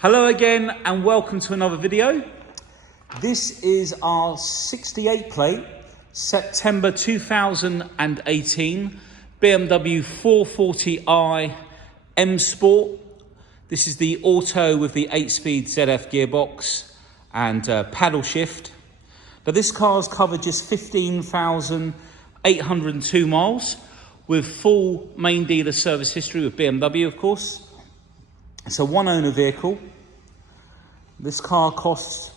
Hello again and welcome to another video. This is our 68 plate, September 2018 BMW 440i M Sport. This is the auto with the 8-speed ZF gearbox and paddle shift. Now this car's covered just 15,802 miles with full main dealer service history with BMW, of course. It's a one-owner vehicle. This car costs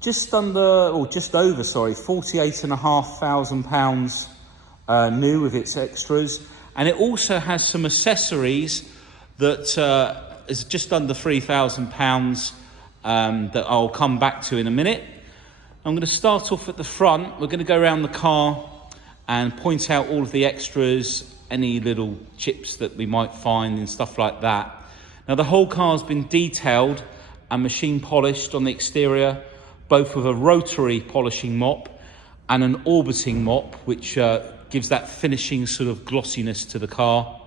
just over £48,500 new with its extras, and it also has some accessories that is just under £3,000 that I'll come back to in a minute. I'm going to start off at the front. We're going to go around the car and point out all of the extras, any little chips that we might find and stuff like that. Now the whole car's been detailed and machine polished on the exterior, both with a rotary polishing mop and an orbiting mop, which gives that finishing sort of glossiness to the car.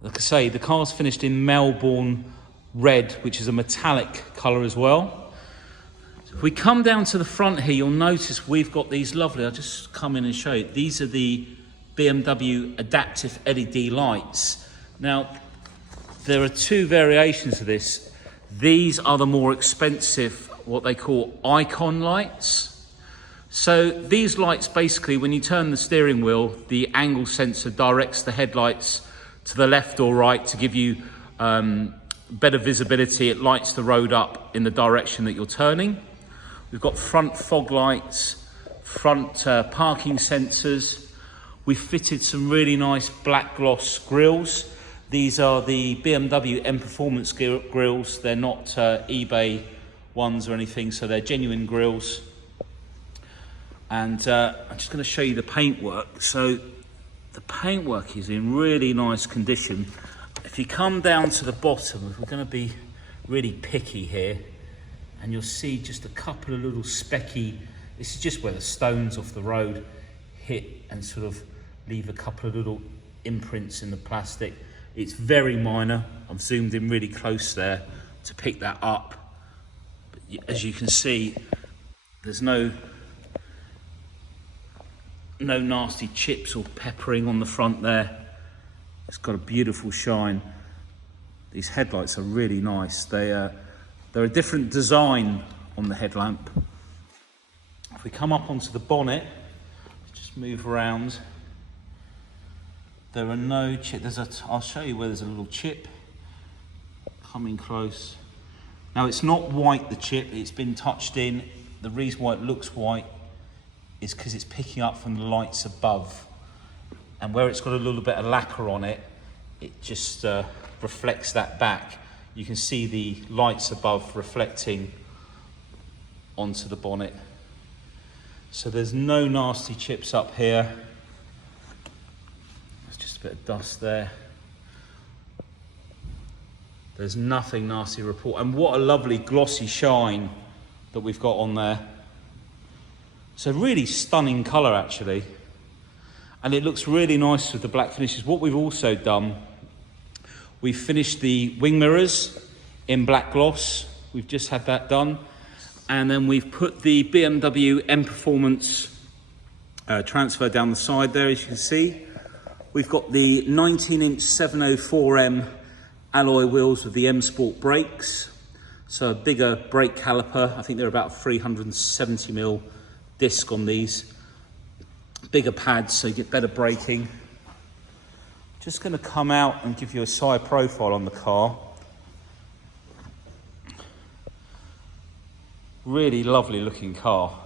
Like I say, the car's finished in Melbourne red, which is a metallic colour as well. So if we come down to the front here, you'll notice we've got these lovely, I'll just come in and show you. These are the BMW adaptive LED lights. Now, there are two variations of this. These are the more expensive, what they call icon lights. So these lights, basically, when you turn the steering wheel, the angle sensor directs the headlights to the left or right to give you better visibility. It lights the road up in the direction that you're turning. We've got front fog lights, front parking sensors. We've fitted some really nice black gloss grills. These are the BMW M Performance grills. They're not eBay ones or anything, so they're genuine grills. And I'm just going to show you the paintwork. So the paintwork is in really nice condition. If you come down to the bottom, we're going to be really picky here, and you'll see just a couple of little specky, this is just where the stones off the road hit and sort of leave a couple of little imprints in the plastic. It's very minor. I've zoomed in really close there to pick that up. But as you can see, there's no nasty chips or peppering on the front there. It's got a beautiful shine. These headlights are really nice. They're a different design on the headlamp. If we come up onto the bonnet, just move around. There are no chips. I'll show you where there's a little chip. Coming close. Now it's not white, the chip, it's been touched in. The reason why it looks white is because it's picking up from the lights above. And where it's got a little bit of lacquer on it, it just reflects that back. You can see the lights above reflecting onto the bonnet. So there's no nasty chips up here. There's just a bit of dust there. There's nothing nasty to report. And what a lovely glossy shine that we've got on there. It's a really stunning colour actually. And it looks really nice with the black finishes. What we've also done, we've finished the wing mirrors in black gloss. We've just had that done. And then we've put the BMW M Performance transfer down the side there, as you can see. We've got the 19-inch 704M alloy wheels with the M Sport brakes. So a bigger brake caliper. I think they're about 370mm disc on these. Bigger pads, so you get better braking. Just going to come out and give you a side profile on the car. Really lovely looking car.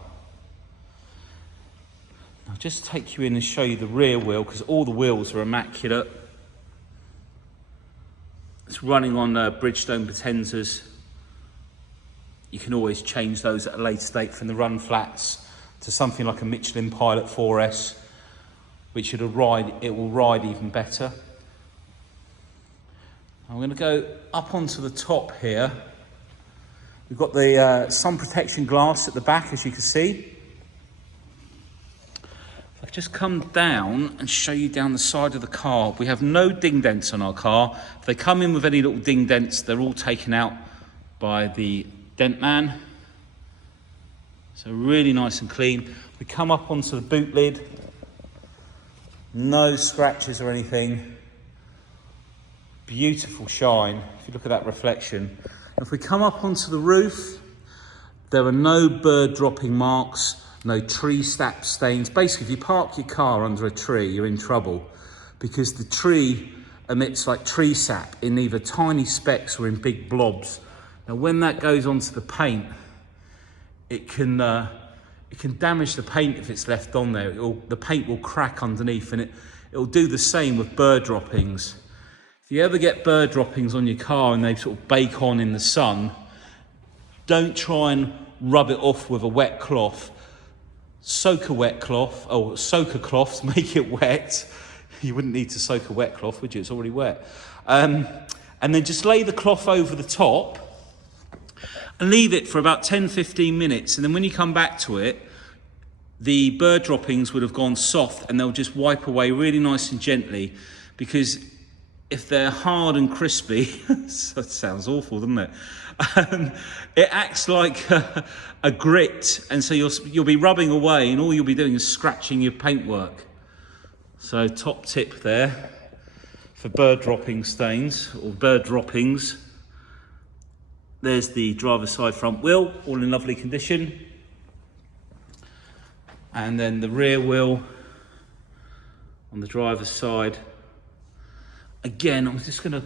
I'll just take you in and show you the rear wheel, because all the wheels are immaculate. It's running on Bridgestone Potenzas. You can always change those at a later date from the run flats to something like a Michelin Pilot 4S, which it will ride even better. I'm going to go up onto the top here. We've got the sun protection glass at the back, as you can see. If I just come down and show you down the side of the car. We have no ding dents on our car. If they come in with any little ding dents, they're all taken out by the dent man. So really nice and clean. We come up onto the boot lid. No scratches or anything. Beautiful shine, if you look at that reflection. If we come up onto the roof, there are no bird dropping marks, no tree sap stains. Basically, if you park your car under a tree, you're in trouble because the tree emits like tree sap in either tiny specks or in big blobs. Now, when that goes onto the paint, it can damage the paint if it's left on there. The paint will crack underneath, and it'll do the same with bird droppings. If you ever get bird droppings on your car and they sort of bake on in the sun, don't try and rub it off with a wet cloth. Soak a wet cloth, or soak a cloth to make it wet. You wouldn't need to soak a wet cloth, would you? It's already wet. And then just lay the cloth over the top and leave it for about 10-15 minutes. And then when you come back to it, the bird droppings would have gone soft and they'll just wipe away really nice and gently, because if they're hard and crispy, that sounds awful, doesn't it? It acts like a grit, and so you'll be rubbing away, and all you'll be doing is scratching your paintwork. So top tip there for bird dropping stains or bird droppings. There's the driver's side front wheel, all in lovely condition, and then the rear wheel on the driver's side. Again, I'm just going to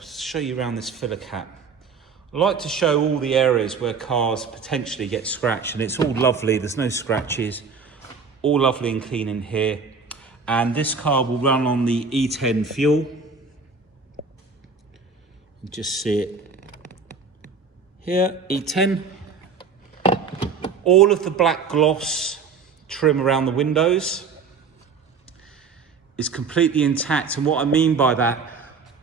show you around this filler cap. I like to show all the areas where cars potentially get scratched, and it's all lovely. There's no scratches, all lovely and clean in here. And this car will run on the E10 fuel. You just see it here, E10. All of the black gloss trim around the windows is completely intact. And what I mean by that,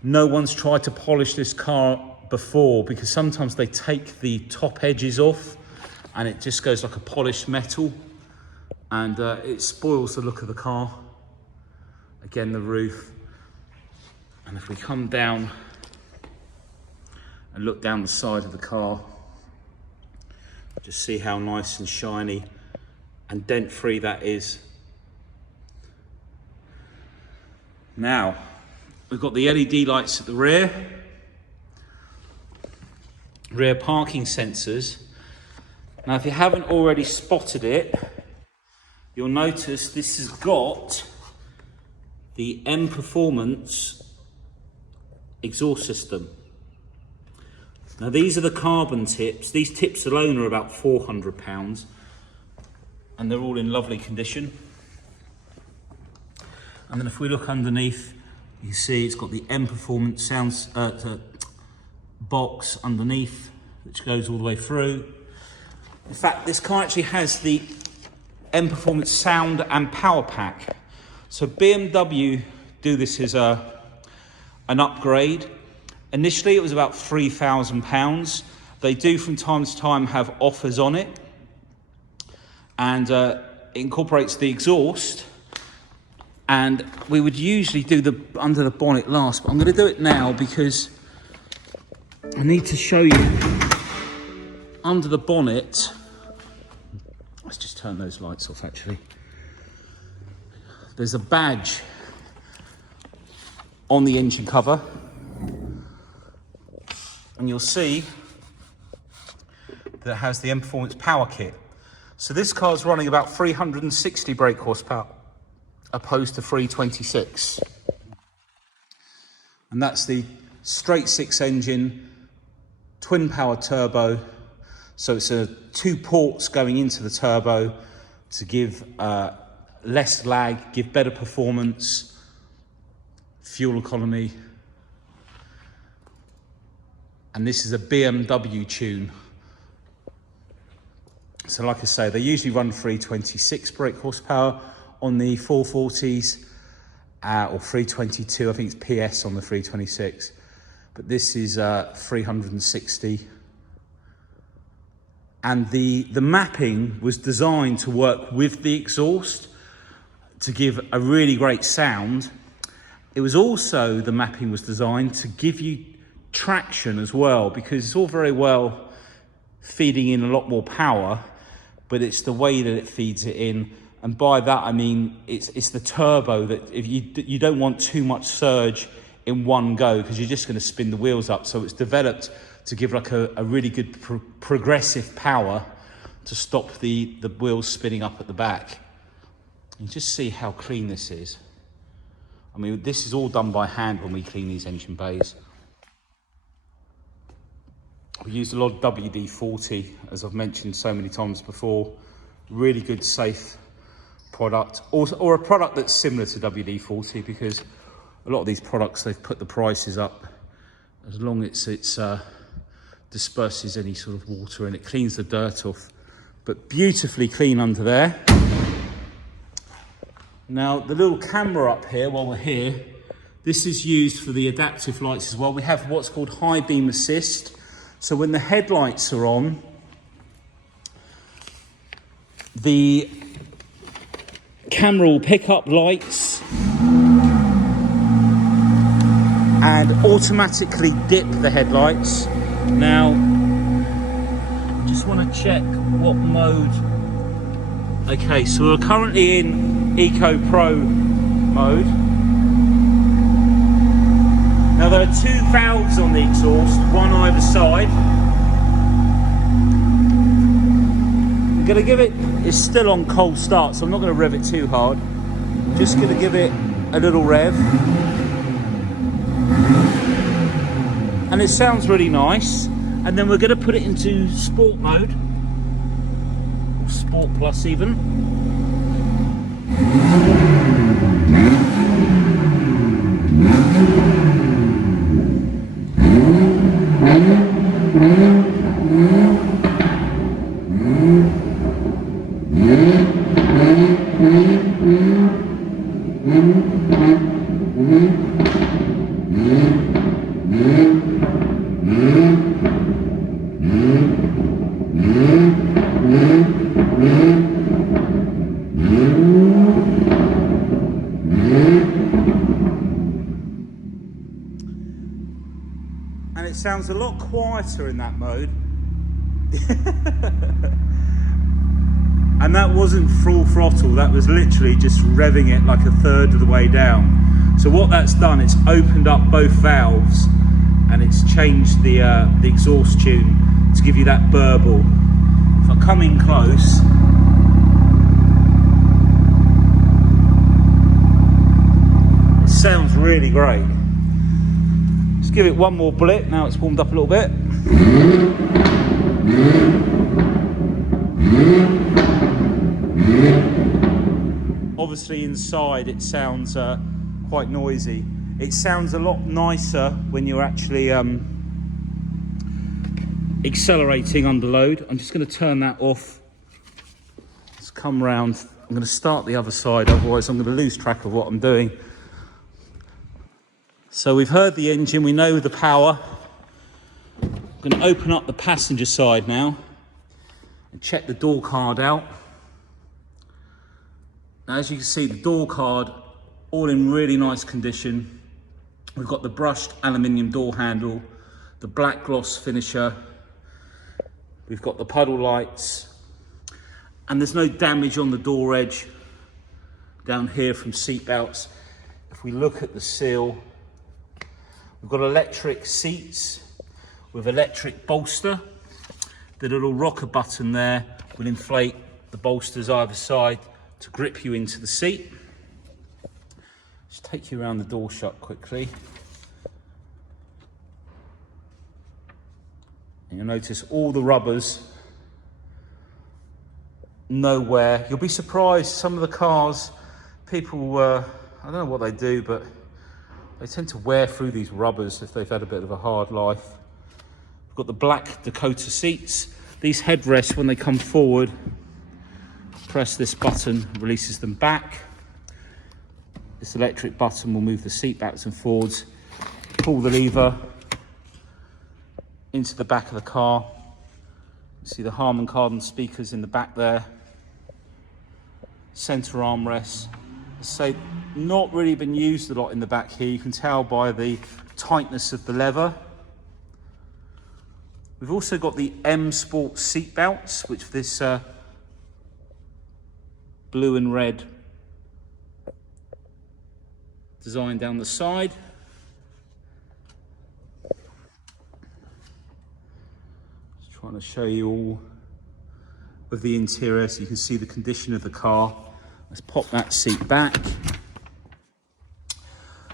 no one's tried to polish this car before, because sometimes they take the top edges off and it just goes like a polished metal, and it spoils the look of the car. Again, the roof. And if we come down and look down the side of the car, just see how nice and shiny and dent free that is. Now, we've got the LED lights at the rear parking sensors. Now, if you haven't already spotted it, you'll notice this has got the M Performance exhaust system. Now, these are the carbon tips. These tips alone are about £400, and they're all in lovely condition. And then if we look underneath, you see it's got the M Performance sounds box underneath, which goes all the way through. In fact, this car actually has the M Performance sound and power pack. So BMW do this as an upgrade. Initially, it was about £3,000. They do from time to time have offers on it, and it incorporates the exhaust. And we would usually do the under the bonnet last, but I'm going to do it now because I need to show you under the bonnet. Let's just turn those lights off actually. There's a badge on the engine cover, and you'll see that it has the M Performance Power Kit. So this car's running about 360 brake horsepower, opposed to 326. And that's the straight six engine, twin power turbo. So it's two ports going into the turbo to give less lag, give better performance, fuel economy. And this is a BMW tune. So like I say, they usually run 326 brake horsepower on the 440s, or 322, I think it's PS on the 326. But this is 360. And the mapping was designed to work with the exhaust, to give a really great sound. It was also, the mapping was designed to give you traction as well, because it's all very well feeding in a lot more power, but it's the way that it feeds it in. And by that I mean it's the turbo, that if you don't want too much surge in one go, because you're just going to spin the wheels up. So it's developed to give like a really good progressive power to stop the wheels spinning up at the back. You just see how clean this is. I mean, this is all done by hand when we clean these engine bays. We used a lot of WD-40, as I've mentioned so many times before. Really good, safe product, or a product that's similar to WD-40, because a lot of these products, they've put the prices up. As long as it disperses any sort of water and it cleans the dirt off. But beautifully clean under there. Now, the little camera up here, while we're here, this is used for the adaptive lights as well. We have what's called high beam assist. So when the headlights are on, the camera will pick up lights and automatically dip the headlights. Now, just want to check what mode. Okay, so we're currently in Eco Pro mode. Now there are two valves on the exhaust, one on either side. I'm going to give it's still on cold start, so I'm not going to rev it too hard. I'm just going to give it a little rev. And it sounds really nice. And then we're going to put it into sport mode, or sport plus even. And it sounds a lot quieter in that mode. And that wasn't full throttle, that was literally just revving it like a third of the way down. So what that's done, it's opened up both valves and it's changed the exhaust tune to give you that burble. If I come in close, it sounds really great. Let's give it one more blip, now it's warmed up a little bit. Obviously inside it sounds quite noisy. It sounds a lot nicer when you're actually accelerating under load. I'm just going to turn that off. Let's come round. I'm going to start the other side, otherwise I'm going to lose track of what I'm doing. So we've heard the engine, we know the power. I'm going to open up the passenger side now and check the door card out. Now, as you can see, the door card all in really nice condition. We've got the brushed aluminium door handle, the black gloss finisher, we've got the puddle lights, and there's no damage on the door edge down here from seat belts. If we look at the seal, we've got electric seats with electric bolster. The little rocker button there will inflate the bolsters either side to grip you into the seat. Just take you around the door shut quickly. And you'll notice all the rubbers, no wear. You'll be surprised, some of the cars, people, I don't know what they do, but they tend to wear through these rubbers if they've had a bit of a hard life. We've got the black Dakota seats. These headrests, when they come forward, press this button, releases them back. This electric button will move the seat backwards and forwards. Pull the lever into the back of the car. You see the Harman Kardon speakers in the back there. Center armrests. So not really been used a lot in the back here. You can tell by the tightness of the leather. We've also got the M Sport seat belts, which for this blue and red design down the side. Just trying to show you all of the interior so you can see the condition of the car. Let's pop that seat back.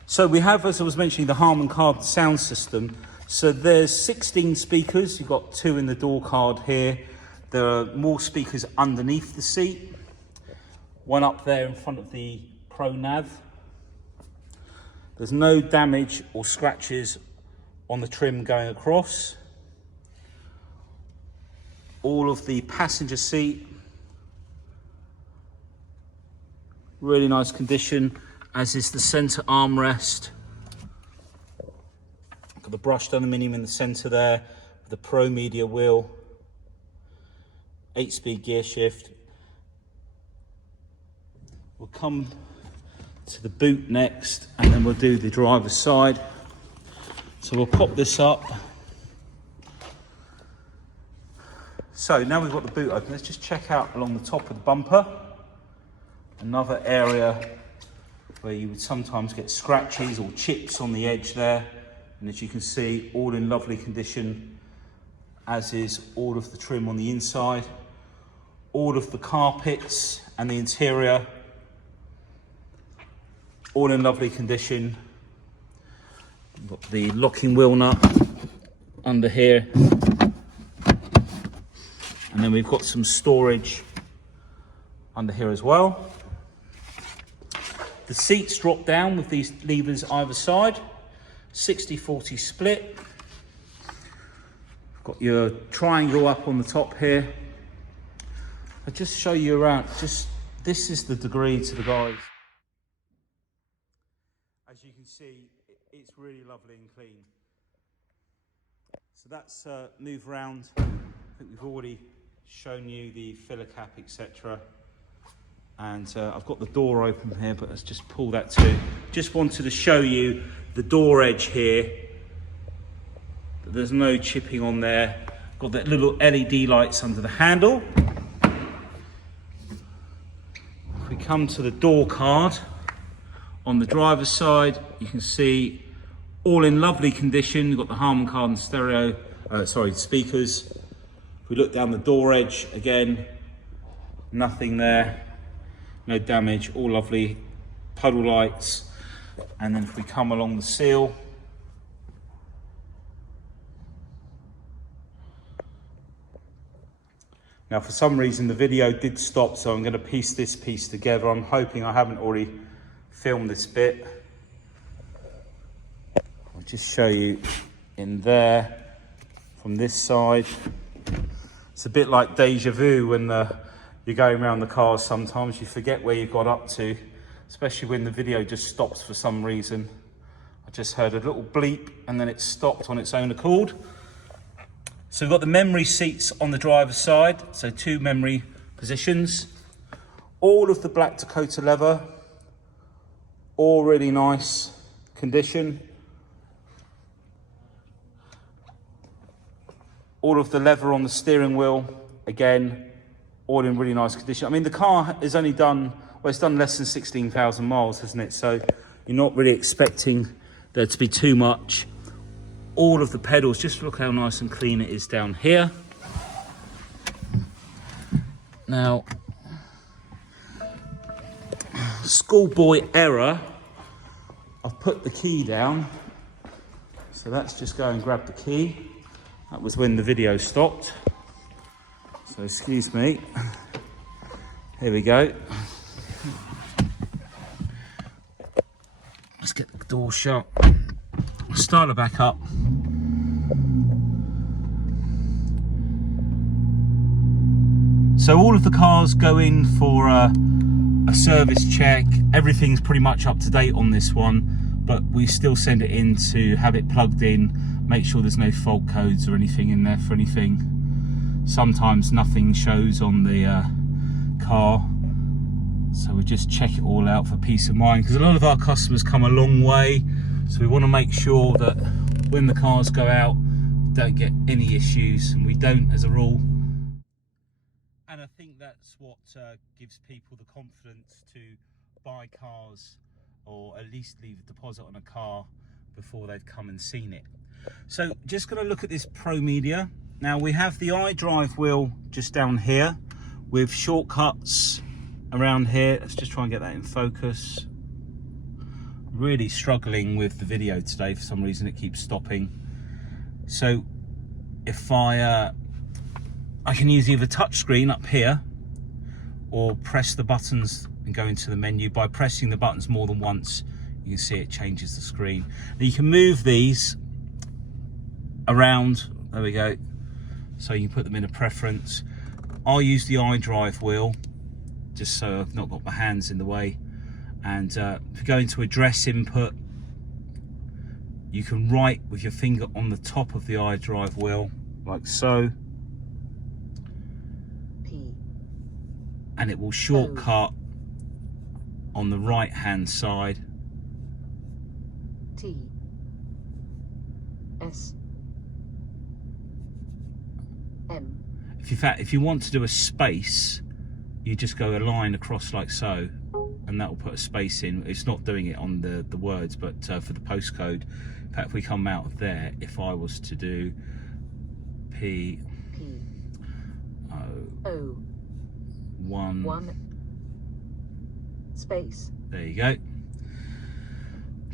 So we have, as I was mentioning, the Harman Kardon sound system. So there's 16 speakers. You've got 2 in the door card here. There are more speakers underneath the seat. One up there in front of the Pro Nav. There's no damage or scratches on the trim going across. All of the passenger seat, really nice condition, as is the center armrest. Got the brushed aluminium in the center there, with the Pro Media wheel, 8-speed gear shift. We'll come to the boot next, and then we'll do the driver's side. So we'll pop this up. So now we've got the boot open, let's just check out along the top of the bumper. Another area where you would sometimes get scratches or chips on the edge there. And as you can see, all in lovely condition, as is all of the trim on the inside. All of the carpets and the interior, all in lovely condition. We've got the locking wheel nut under here. And then we've got some storage under here as well. The seats drop down with these levers either side. 60-40 split. Got your triangle up on the top here. I'll just show you around. This is the degree to the guys. As you can see, it's really lovely and clean. So that's move around. I think we've already shown you the filler cap, etc. And I've got the door open here, but let's just pull that too. Just wanted to show you the door edge here. There's no chipping on there. Got that little LED lights under the handle. If we come to the door card, on the driver's side, you can see all in lovely condition. You've got the Harman Kardon stereo, speakers. If we look down the door edge, again, nothing there. No damage, all lovely puddle lights. And then if we come along the seal, now for some reason the video did stop, so I'm going to piece this piece together. I'm hoping I haven't already filmed this bit. I'll just show you in there from this side. It's a bit like deja vu when you're going around the cars. Sometimes you forget where you got up to, especially when the video just stops for some reason. I just heard a little bleep and then it stopped on its own accord. So we've got the memory seats on the driver's side, so 2 memory positions. All of the black Dakota leather, all really nice condition. All of the leather on the steering wheel, again, all in really nice condition. I mean, the car is only done, well, it's done less than 16,000 miles, hasn't it? So you're not really expecting there to be too much. All of the pedals, just look how nice and clean it is down here. Now, schoolboy error, I've put the key down. So let's just go and grab the key. That was when the video stopped. So excuse me. Here we go. Let's get the door shut. Start her back up. So all of the cars go in for a service check. Everything's pretty much up to date on this one, but we still send it in to have it plugged in, make sure there's no fault codes or anything in there for anything. Sometimes nothing shows on the car, So we just check it all out for peace of mind, because a lot of our customers come a long way, so we want to make sure that when the cars go out, we don't get any issues, and we don't as a rule. And I think that's what gives people the confidence to buy cars, or at least leave a deposit on a car before they've come and seen it. So just going to look at this Pro Media. Now we have the iDrive wheel just down here with shortcuts around here. Let's just try and get that in focus. Really struggling with the video today, for some reason it keeps stopping. So if I can use either touchscreen up here or press the buttons and go into the menu. By pressing the buttons more than once, you can see it changes the screen. Now you can move these around, there we go, so you can put them in a preference. I'll use the iDrive wheel just so I've not got my hands in the way. And if you go into address input, you can write with your finger on the top of the iDrive wheel, like so. And it will shortcut on the right hand side. T S M. If you want to do a space, you just go a line across like so, and that will put a space in. It's not doing it on the words, but for the postcode. In fact, if we come out of there, if I was to do P O 1 space. There you go.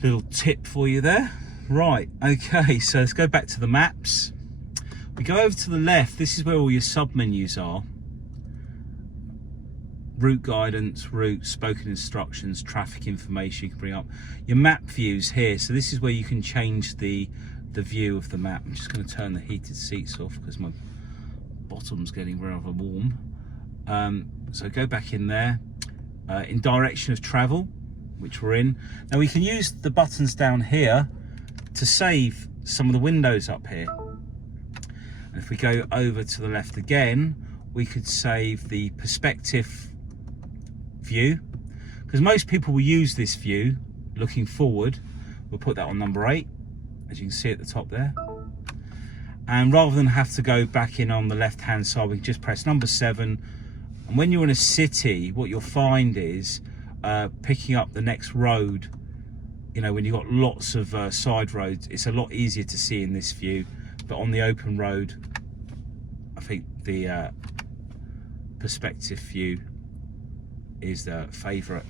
Little tip for you there. Right, okay, so let's go back to the maps. We go over to the left. This is where all your sub menus are. Route guidance, route, spoken instructions, traffic information. You can bring up your map views here. So this is where you can change the view of the map. I'm just going to turn the heated seats off because my bottom's getting rather warm. So go back in there, in direction of travel, which we're in. Now we can use the buttons down here to save some of the windows up here. And if we go over to the left again, we could save the perspective view, because most people will use this view looking forward. We'll put that on number 8, as you can see at the top there. And rather than have to go back in on the left hand side, we can just press number 7. And when you're in a city, what you'll find is picking up the next road, you know, when you've got lots of side roads, it's a lot easier to see in this view. But on the open road, I think the perspective view is the favourite.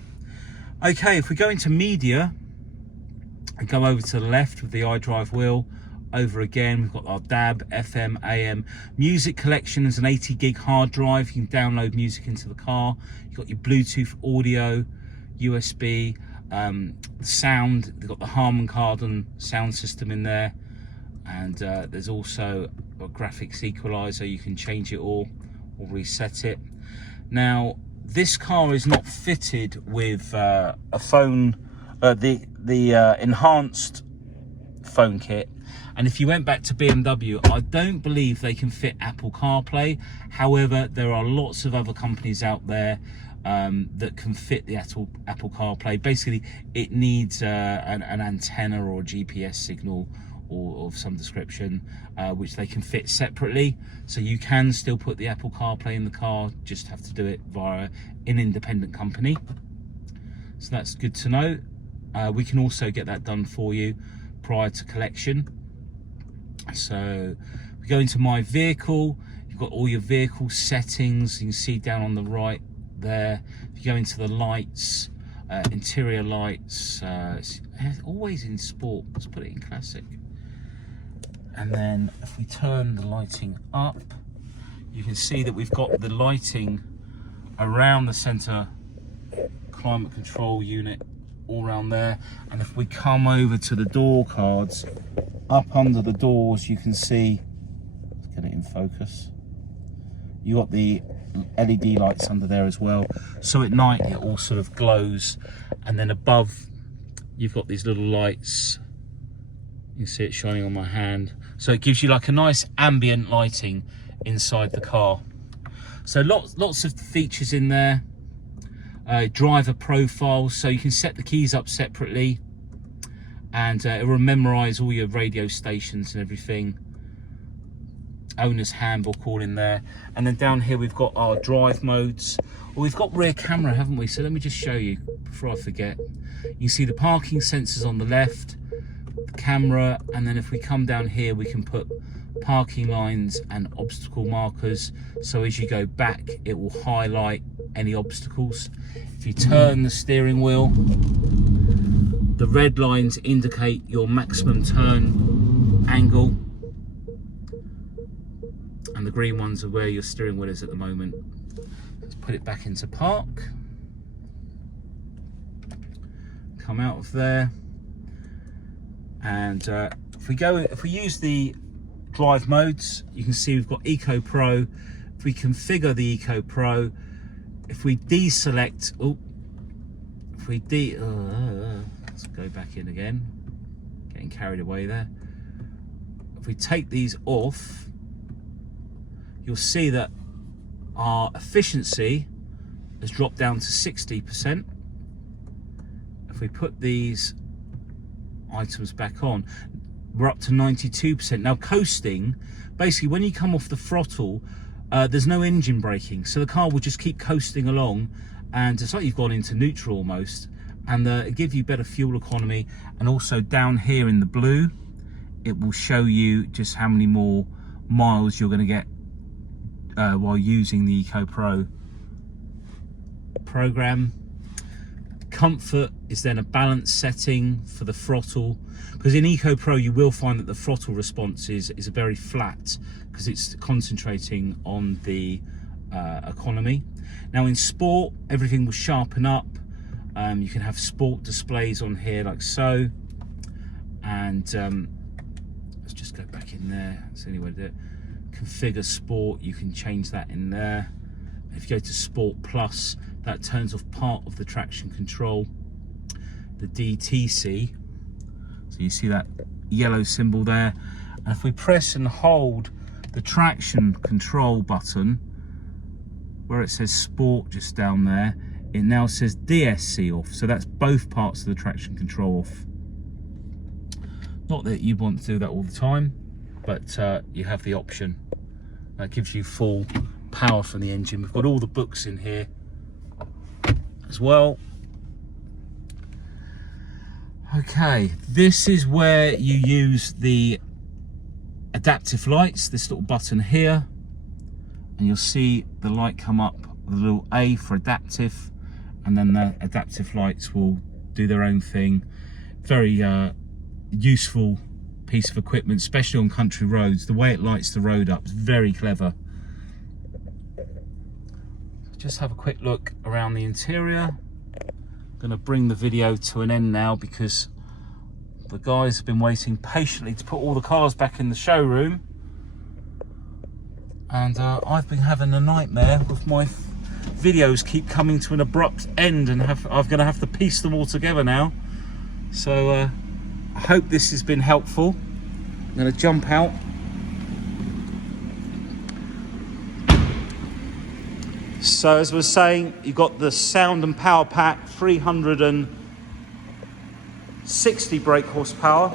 Okay, if we go into media and go over to the left with the iDrive wheel, over again, we've got our DAB, FM, AM. Music collection is an 80 gig hard drive. You can download music into the car. You've got your Bluetooth audio, USB, sound. They've got the Harman Kardon sound system in there. And there's also a graphics equalizer. You can change it all or reset it. Now, this car is not fitted with a phone, the enhanced phone kit. And if you went back to BMW, I don't believe they can fit Apple CarPlay. However, there are lots of other companies out there that can fit the Apple CarPlay. Basically, it needs an antenna or a GPS signal or of some description, which they can fit separately. So you can still put the Apple CarPlay in the car, just have to do it via an independent company. So that's good to know. We can also get that done for you prior to collection. So we go into my vehicle, you've got all your vehicle settings. You can see down on the right there. If you go into the lights, interior lights, it's always in sport, let's put it in classic. And then if we turn the lighting up, you can see that we've got the lighting around the center climate control unit, all around there. And if we come over to the door cards, up under the doors, you can see, let's get it in focus, you got the LED lights under there as well. So at night it all sort of glows. And then above, you've got these little lights. You can see it shining on my hand. So it gives you like a nice ambient lighting inside the car. So lots of features in there. driver profiles, so you can set the keys up separately, and it will memorize all your radio stations and everything. Owner's handbook all in there. And then down here we've got our drive modes. Well, we've got rear camera, haven't we? So let me just show you before I forget. You can see the parking sensors on the left, the camera, and then if we come down here we can put parking lines and obstacle markers, so as you go back it will highlight any obstacles. If you turn the steering wheel, the red lines indicate your maximum turn angle, and the green ones are where your steering wheel is at the moment. Let's put it back into park, come out of there, and if we use the drive modes, you can see we've got Eco Pro. If we configure the Eco Pro, if we deselect, let's go back in again, getting carried away there. If we take these off, you'll see that our efficiency has dropped down to 60%. If we put these items back on, we're up to 92%. Now coasting, basically when you come off the throttle, there's no engine braking, so the car will just keep coasting along, and it's like you've gone into neutral almost, and it gives you better fuel economy. And also down here in the blue, it will show you just how many more miles you're going to get while using the Eco Pro program. Comfort is then a balance setting for the throttle, because in Eco Pro you will find that the throttle response is very flat because it's concentrating on the economy. Now in sport, everything will sharpen up. You can have sport displays on here like so, and let's just go back in there. That's the only way to do it. Configure sport, you can change that in there. If you go to Sport Plus, that turns off part of the traction control, the DTC. So you see that yellow symbol there. And if we press and hold the traction control button, where it says Sport just down there, it now says DSC off. So that's both parts of the traction control off. Not that you want to do that all the time, but you have the option. That gives you full power from the engine. We've got all the books in here as well. Okay, this is where you use the adaptive lights, this little button here, and you'll see the light come up with a little A for adaptive, and then the adaptive lights will do their own thing. Very useful piece of equipment, especially on country roads. The way it lights the road up is very clever. Just have a quick look around the interior. I'm going to bring the video to an end now because the guys have been waiting patiently to put all the cars back in the showroom, and I've been having a nightmare with my videos keep coming to an abrupt end, and I'm going to have to piece them all together now. So I hope this has been helpful. I'm going to jump out. So as I was saying, you've got the sound and power pack, 360 brake horsepower.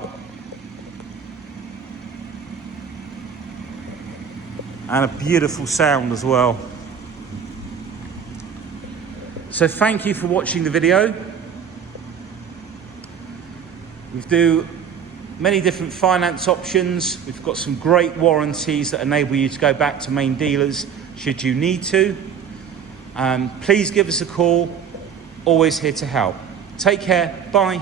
And a beautiful sound as well. So thank you for watching the video. We do many different finance options. We've got some great warranties that enable you to go back to main dealers should you need to. Please give us a call. Always here to help. Take care. Bye.